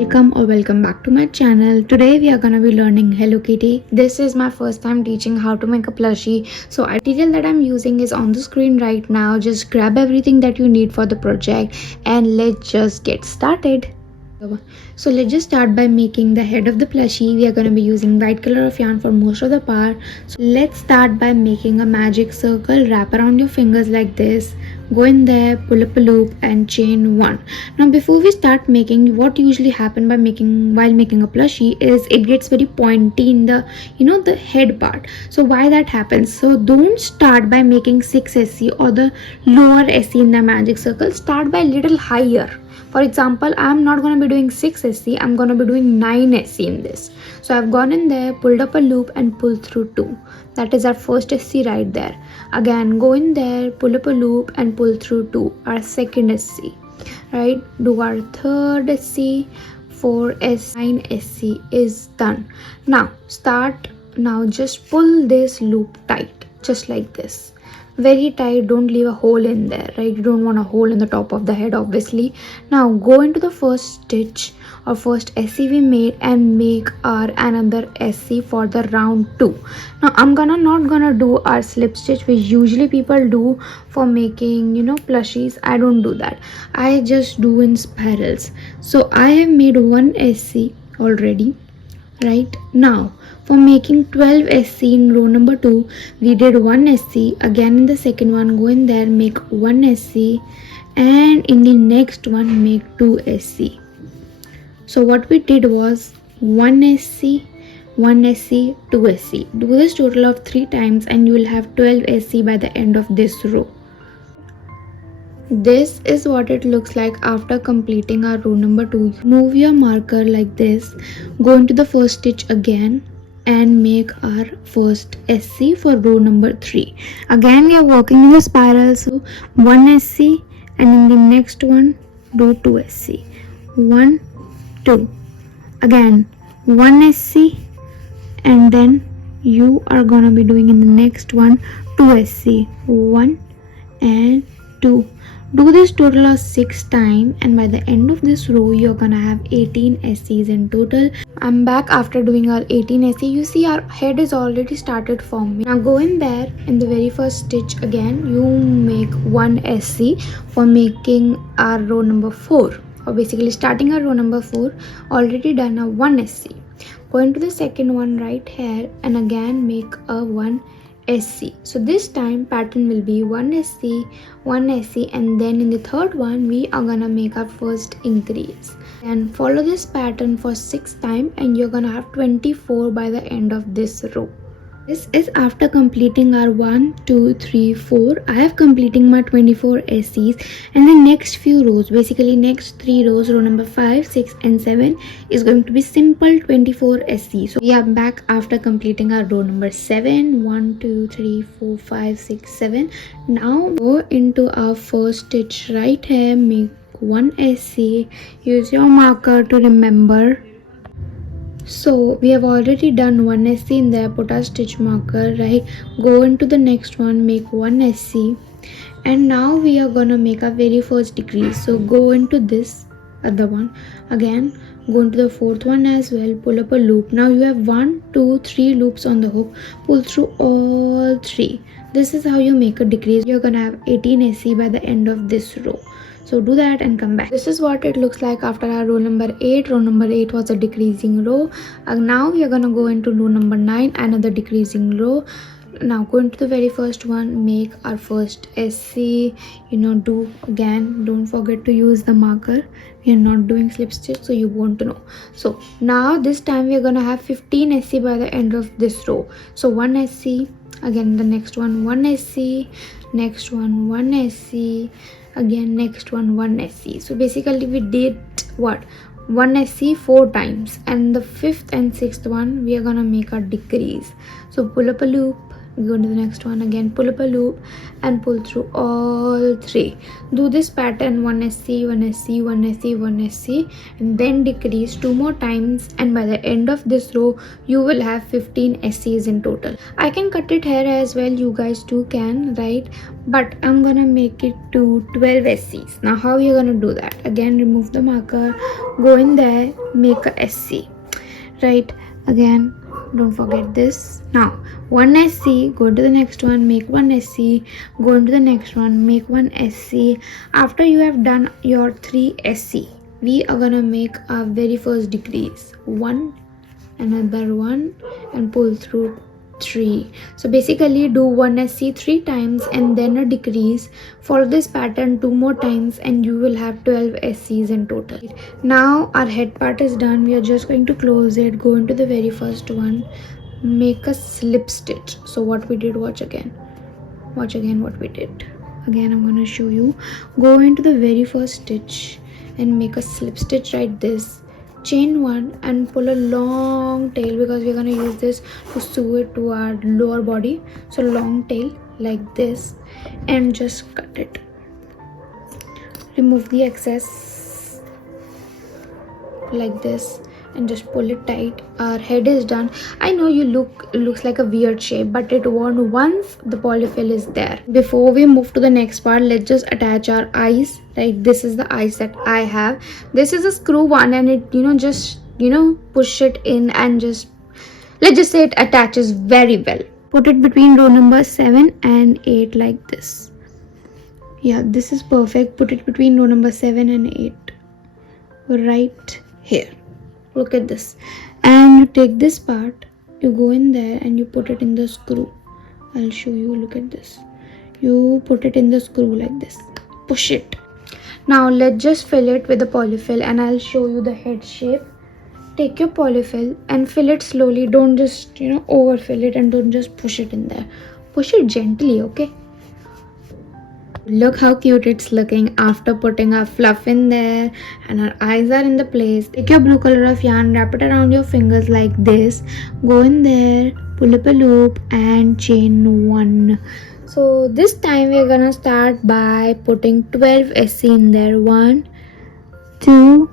Welcome or welcome back to my channel. Today we are gonna be learning Hello Kitty. This is my first time teaching how to make a plushie. So material that I'm using is on the screen right now. Just grab everything that you need for the project and let's just get started. So let's just start by making the head of the plushie. We are going to be using white color of yarn for most of the part. So let's start by making a magic circle. Wrap around your fingers like this. Go in there, pull up a loop and chain one. Now before we start making, what usually happen by while making a plushie is it gets very pointy in the the head part. So why that happens? So don't start by making 6 SC or the lower SC in the magic circle. Start by little higher. For example, I'm not going to be doing 6 SC, I'm going to be doing 9 SC in this. So I've gone in there, pulled up a loop and pulled through 2. That is our first SC right there. Again, go in there, pull up a loop and pull through 2. Our second SC. Right? Do our third SC, 4 S, 9 SC is done. Now just pull this loop tight, just like this. Very tight, don't leave a hole in there, right? You don't want a hole in the top of the head, obviously. Now go into the first stitch or first SC we made and make our another SC for the round 2. Now I'm not gonna do our slip stitch which usually people do for making plushies. I don't do that. I just do in spirals. So I have made one SC already. Right now for making 12 SC in row number 2, we did 1 SC. Again in the second one, go in there, make 1 SC, and in the next one make 2 SC. So what we did was 1 SC, 1 SC, 2 SC. Do this total of 3 times and you will have 12 SC by the end of this row. This is what it looks like after completing our row number 2. Move your marker like this, go into the first stitch again and make our first SC for row number 3. Again we are working in the spiral, so 1 SC and in the next one do 2 SC. 1, 2. Again 1 SC and then you are gonna be doing in the next one 2 SC. 1 and 2. Do this total of 6 times and by the end of this row you're gonna have 18 SCs in total. I'm back after doing our 18 SC. You see our head is already started forming. Now go in there in the very first stitch again. You make 1 SC for making our row number 4. Or basically starting our row number 4. Already done a 1 SC. Go into the second one right here and again make a 1 SC. So this time pattern will be 1 SC, 1 SC, and then in the third one we are gonna make our first increase and follow this pattern for 6 times and you're gonna have 24 by the end of this row. This is after completing our 1, 2, 3, 4. I have completing my 24 SCs and the next few rows, basically next 3 rows, row number 5, 6 and 7 is going to be simple 24 SC. So we are back after completing our row number 7. 1, 2, 3, 4, 5, 6, 7. Now go into our first stitch right here, make 1 SC, use your marker to remember. So we have already done 1 SC in there, put our stitch marker, right? Go into the next one, make 1 SC, and now we are gonna make our very first decrease. So go into this other one again, go into the fourth one as well, pull up a loop. Now you have 1, 2, 3 loops on the hook, pull through all 3. This is how you make a decrease. You're gonna have 18 SC by the end of this row. So do that and come back. This is what it looks like after our row number 8. Row number 8 was a decreasing row. Now we are gonna go into row number 9, another decreasing row. Now go into the very first one, make our first SC. Do again, don't forget to use the marker. We are not doing slip stitch, so you won't know. So now this time we are gonna have 15 SC by the end of this row. So 1 SC, again the next one 1 SC, next one 1 SC, again next one 1 SC. So basically we did what, 1 SC 4 times, and the 5th and 6th one we are gonna make a decrease. So pull up a loop, go into the next one, again pull up a loop and pull through all 3. Do this pattern 1 SC, 1 SC, 1 SC, 1 SC, and then decrease 2 more times, and by the end of this row you will have 15 SCs in total. I can cut it here as well, you guys too can, right? But I'm gonna make it to 12 SCs. Now how you're gonna do that? Again, remove the marker, go in there, make a SC, right? Again, don't forget this. Now 1 SC, go to the next one, make 1 SC, go into the next one, make 1 SC. After you have done your 3 SC, we are gonna make our very first decrease, 1, another 1, and pull through 3. So basically do 1 SC 3 times and then a decrease. Follow this pattern 2 more times and you will have 12 SCs in total. Now our head part is done. We are just going to close it, go into the very first one, make a slip stitch. So what we did, watch again what we did. Again, I'm going to show you. Go into the very first stitch and make a slip stitch like this, chain 1 and pull a long tail, because we're going to use this to sew it to our lower body. So long tail like this, and just cut it. Remove the excess like this and just pull it tight. Our head is done. I know looks like a weird shape, but it won't once the polyfill is there. Before we move to the next part, let's just attach our eyes. Right, this is the eyes that I have. This is a screw one, and it just push it in, and just let's just say it attaches very well. Put it between row number 7 and 8 like this. Yeah, this is perfect. Put it between row number 7 and 8 right here. Look at this, and you take this part, you go in there and you put it in the screw. I'll show you. Look at this. You put it in the screw like this, push it. Now let's just fill it with the polyfill, and I'll show you the head shape. Take your polyfill and fill it slowly. Don't just overfill it, and don't just push it in there. Push it gently, okay? Look how cute it's looking after putting our fluff in there and our eyes are in the place. Take your blue color of yarn, wrap it around your fingers like this, go in there, pull up a loop and chain 1. So this time we're gonna start by putting 12 SC in there. 1, 2,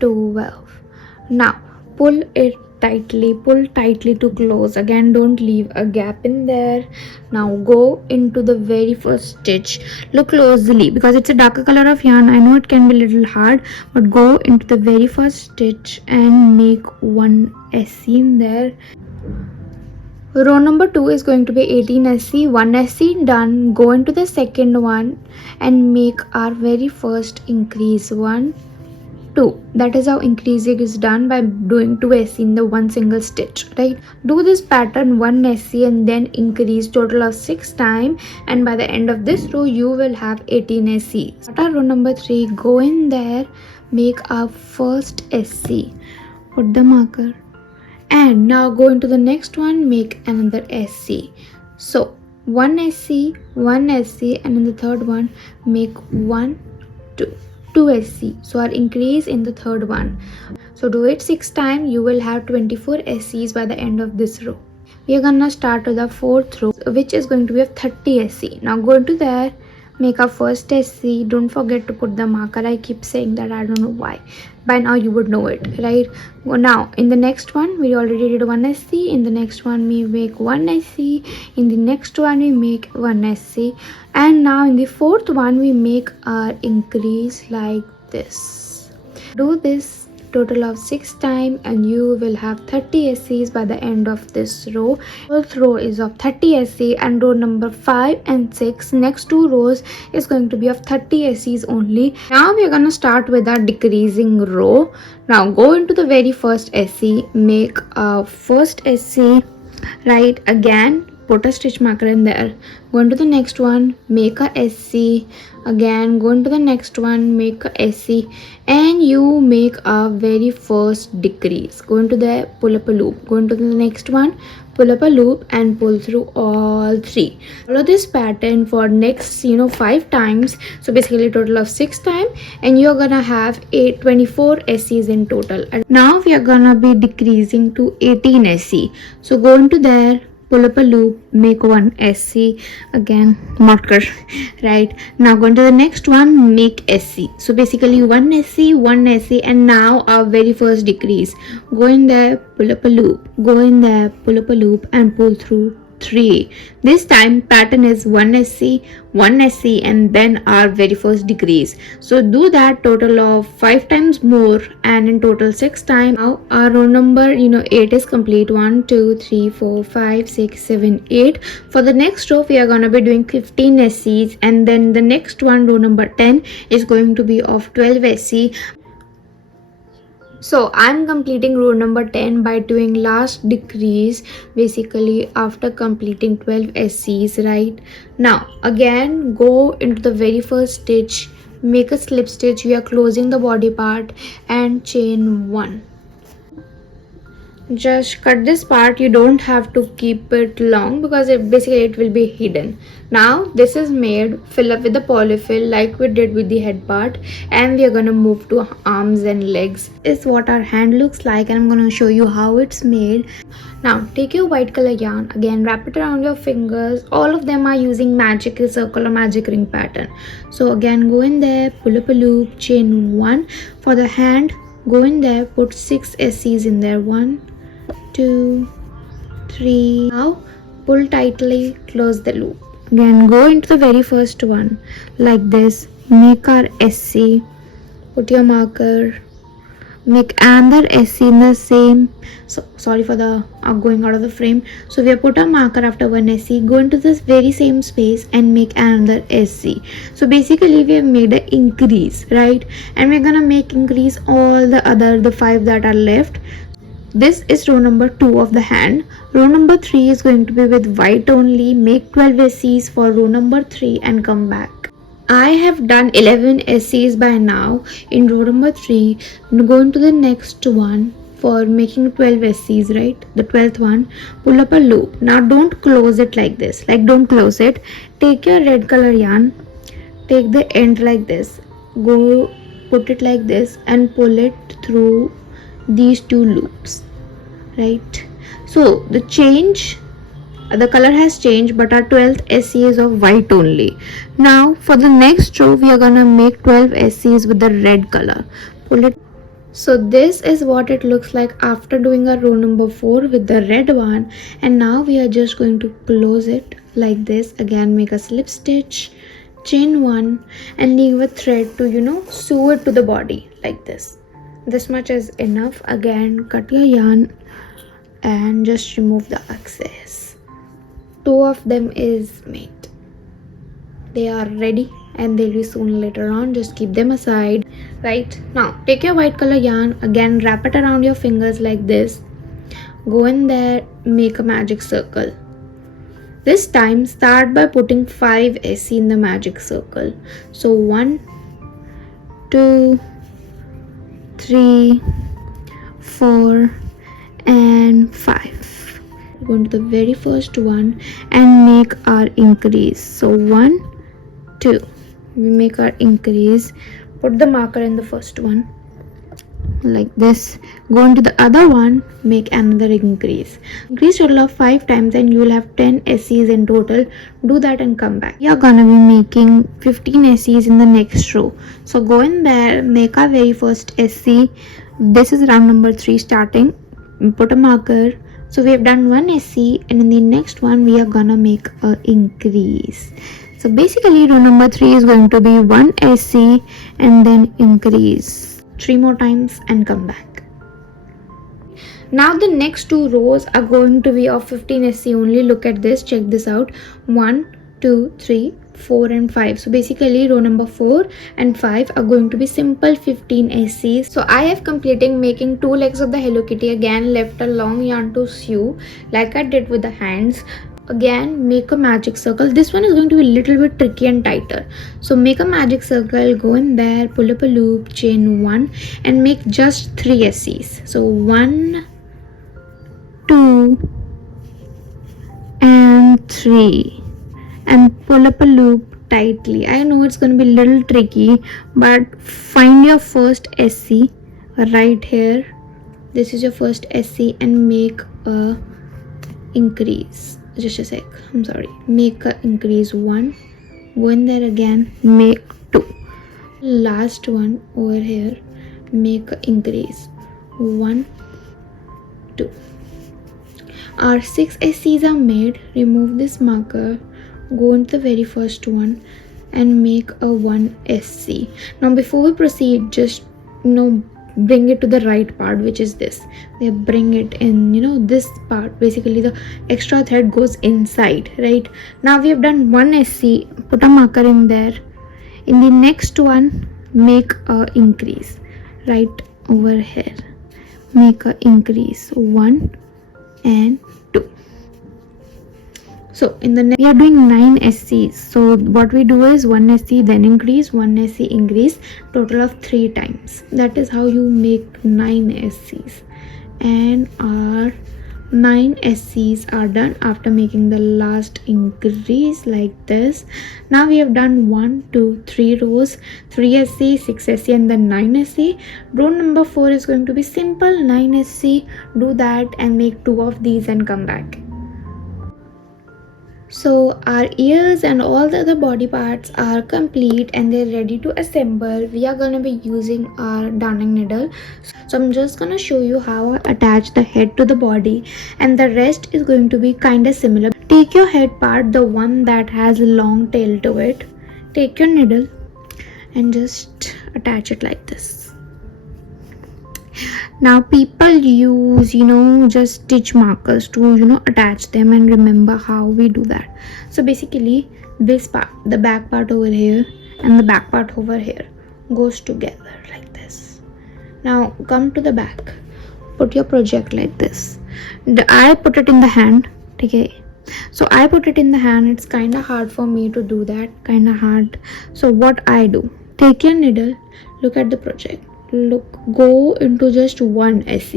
12. Now pull it tightly, pull tightly to close. Again, don't leave a gap in there. Now go into the very first stitch. Look closely, because it's a darker color of yarn. I know it can be a little hard, but go into the very first stitch and make 1 SC in there. Row number 2 is going to be 18 SC. 1 SC done. Go into the second one and make our very first increase. 1, 2. That is how increasing is done, by doing 2 SC in the one single stitch, right? Do this pattern 1 SC and then increase total of 6 times, and by the end of this row you will have 18 SC. Start row number 3, go in there, make our first SC, put the marker, and now go into the next one, make another SC. So 1 SC, 1 SC, and in the third one make 1, 2 SC. So our increase in the third one. So do it 6 times, you will have 24 SCs by the end of this row. We are gonna start with the fourth row, which is going to be of 30 SC. Now go into there, make our first SC. Don't forget to put the marker. I keep saying that, I don't know why. By now you would know it, right? Well, now in the next one we already did 1 SC. In the next one we make 1 SC. In the next one we make 1 SC. And now in the fourth one we make our increase like this. Do this total of 6 times and you will have 30 SCs by the end of this row. Fourth row is of 30 SC, and row number 5 and 6, next 2 rows is going to be of 30 SCs only. Now we are going to start with our decreasing row. Now go into the very first SC, make a first SC, right? Again put a stitch marker in there, go into the next one, make a SC, again go into the next one, make a SC, and you make a very first decrease. Go into there, pull up a loop, go into the next one, pull up a loop and pull through all 3. Follow this pattern for next 5 times. So basically total of 6 times, and you're gonna have 24 SCs in total. And now we are gonna be decreasing to 18 SC. So go into there, pull up a loop, make one SC, again marker. Right, now going to the next one, make SC. So basically one SC, and now our very first decrease. Go in there, pull up a loop, go in there, pull up a loop, and pull through 3. This time pattern is 1 SC, and then our very first decrease. So do that total of 5 times more, and in total 6 times. Now our row number 8 is complete. 1 2 3 4 5 6 7 8. For the next row we are going to be doing 15 SCs, and then the next one, row number 10, is going to be of 12 SC. So I'm completing row number 10 by doing last decrease, basically after completing 12 SCs. Right, now again go into the very first stitch, make a slip stitch. We are closing the body part, and chain 1. Just cut this part. You don't have to keep it long because it will be hidden. Now this is made, fill up with the polyfill like we did with the head part, and we are gonna move to arms and legs. This is what our hand looks like, and I'm gonna show you how it's made. Now take your white color yarn, again wrap it around your fingers. All of them are using magic circle or magic ring pattern. So again go in there, pull up a loop, chain 1. For the hand, go in there, put 6 SCs in there. 1 2 3. Now pull tightly, close the loop. Again go into the very first one like this, make our SC, put your marker, make another SC in the same, so sorry for the going out of the frame. So we have put a marker after one SC, go into this very same space and make another SC. So basically we have made an increase, right, and we're gonna make increase all the 5 that are left. This is row number 2 of the hand. Row number 3 is going to be with white only. Make 12 SCs for row number 3 and come back. I have done 11 SCs by now in row number 3. Go into the next one for making 12 SCs, right? The 12th one, pull up a loop. Now don't close it like this, don't close it. Take your red color yarn, take the end like this, go put it like this and pull it through these 2 loops, right? So the color has changed, but our 12th SC is of white only. Now for the next row we are gonna make 12 SCs with the red color. Pull it. So this is what it looks like after doing our row number 4 with the red one, and now we are just going to close it like this. Again make a slip stitch, chain 1, and leave a thread to sew it to the body like this. This much is enough. Again cut your yarn and just remove the excess. 2 of them is made. They are ready and they'll be sewn later on. Just keep them aside. Right, now take your white color yarn, again wrap it around your fingers like this, go in there, make a magic circle. This time start by putting 5 SC in the magic circle. So 1 2 3 4 and 5. Go into the very first one and make our increase. So 1 2, we make our increase, put the marker in the first one like this, go into the other one, make another increase total of 5 times, and you will have 10 SCs in total. Do that and come back. We are gonna be making 15 SCs in the next row. So go in there, make our very first SC. This is round number 3 starting, put a marker. So we have done 1 SC, and in the next one we are gonna make a increase. So basically row number 3 is going to be 1 SC and then increase 3 more times and come back. Now the next 2 rows are going to be of 15 SC only. Look at this, check this out. 1 2 3 4 and 5. So basically row number 4 and 5 are going to be simple 15 SCs. So I have completing making 2 legs of the Hello Kitty. Again left a long yarn to sew like I did with the hands. Again make a magic circle. This one is going to be a little bit tricky and tighter. So make a magic circle, go in there, pull up a loop, chain 1 and make just 3 SCs. So 1 2 and 3, and pull up a loop tightly. I know it's going to be a little tricky, but find your first SC right here. This is your first SC and make a increase. just a sec, I'm sorry, make a increase 1, go in there again, make 2, last one over here, make a increase 1, 2. Our 6 SCs are made. Remove this marker, go into the very first one and make a 1 SC. Now before we proceed, just bring it to the right part, which is this. We bring it in, this part. Basically the extra thread goes inside, right? Now we have done 1 SC, put a marker in there. In the next one, make a increase right over here, make a increase 1 and 2. So in the next, we are doing 9 SCs. So what we do is 1 SC, then increase, 1 SC, increase, total of 3 times. That is how you make 9 SCs. And our 9 SCs are done after making the last increase like this. Now we have done 1, 2, 3 rows, 3 SC, 6 SC and then 9 SC. Row number 4 is going to be simple 9 SC. Do that and make 2 of these and come back. So our ears and all the other body parts are complete and they're ready to assemble. We are going to be using our darning needle. So I'm just going to show you how I attach the head to the body, and the rest is going to be kind of similar. Take your head part, the one that has a long tail to it. Take your needle and just attach it like this. Now people use just stitch markers to attach them, and remember how we do that. So basically this part, the back part over here and the back part over here, goes together like this. Now come to the back, put your project like this. I put it in the hand, okay? So I put it in the hand. It's kind of hard for me to do that, kind of hard. So what I do, take your needle, look at the project, go into just 1 SC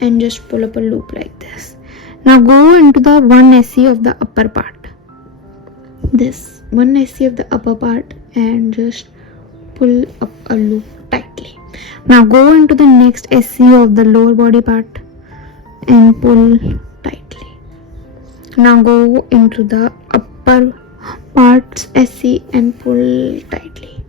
and just pull up a loop like this. Now go into the 1 SC of the upper part, this 1 SC of the upper part, and just pull up a loop tightly. Now go into the next SC of the lower body part and pull tightly. Now go into the upper parts SC and pull tightly.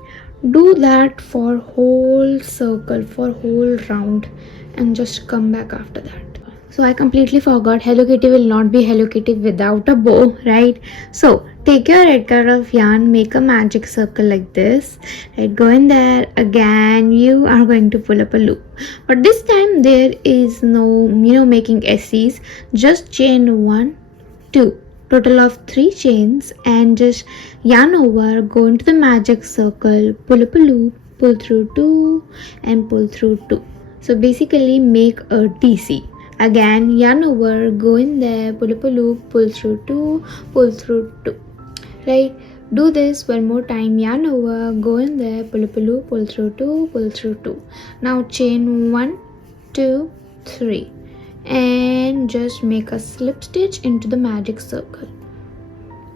Do that for whole circle, for whole round, and just come back after that. So I completely forgot, Hello Kitty will not be Hello Kitty without a bow, right? So take your red color of yarn, make a magic circle like this, right? Go in there again, you are going to pull up a loop, but this time there is no making SCs. Just chain 1, 2, total of 3 chains, and just yarn over, go into the magic circle, pull up a loop, pull through 2 and pull through 2. So basically make a TC. Again yarn over, go in there, pull up a loop, pull through 2, pull through 2, right? Do this one more time, yarn over, go in there, pull up a loop, pull through 2, pull through 2. Now chain 1, 2, 3 and just make a slip stitch into the magic circle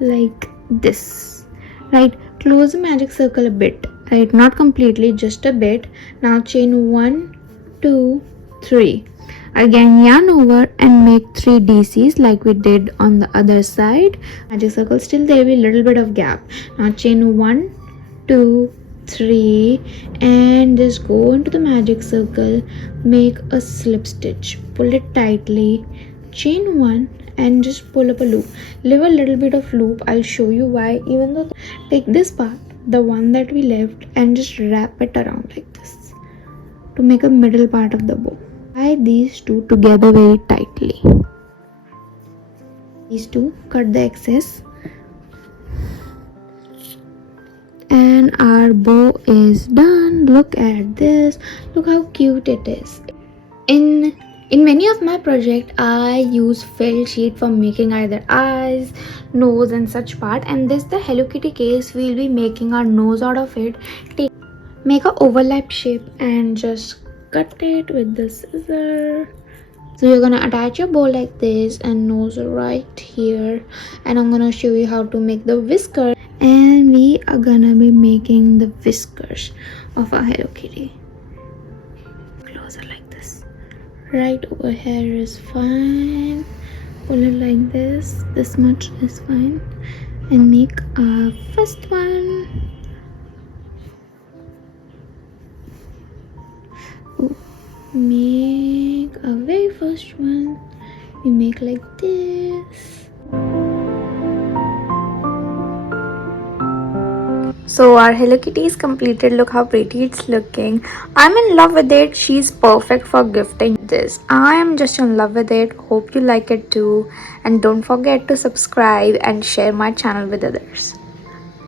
like this, right? Close the magic circle a bit, right? Not completely, just a bit. Now chain 1, 2, 3, again yarn over and make 3 DCs like we did on the other side. Magic circle, still there will be a little bit of gap. Now chain 1, 2, 3 and just go into the magic circle, make a slip stitch, pull it tightly, chain 1 and just pull up a loop. Leave a little bit of loop, I'll show you why. Even though, take this part, the one that we left, and just wrap it around like this to make a middle part of the bow. Tie these two together very tightly. These two, cut the excess. And our bow is done. Look at this, look how cute it is. In many of my projects I use felt sheet for making either eyes, nose and such part, and this the Hello Kitty case, we'll be making our nose out of it. Make a overlap shape and just cut it with the scissor. So you're gonna attach your bow like this and nose right here, and I'm gonna show you how to make the whisker. And we are gonna be making the whiskers of our Hello Kitty. Closer like this. Right over here is fine. pull it like this much is fine, and make a first one. Ooh, make a very first one, we make like this. So our Hello Kitty is completed. Look how pretty it's looking. I'm in love with it. She's perfect for gifting this. I am just in love with it. Hope you like it too. And don't forget to subscribe and share my channel with others.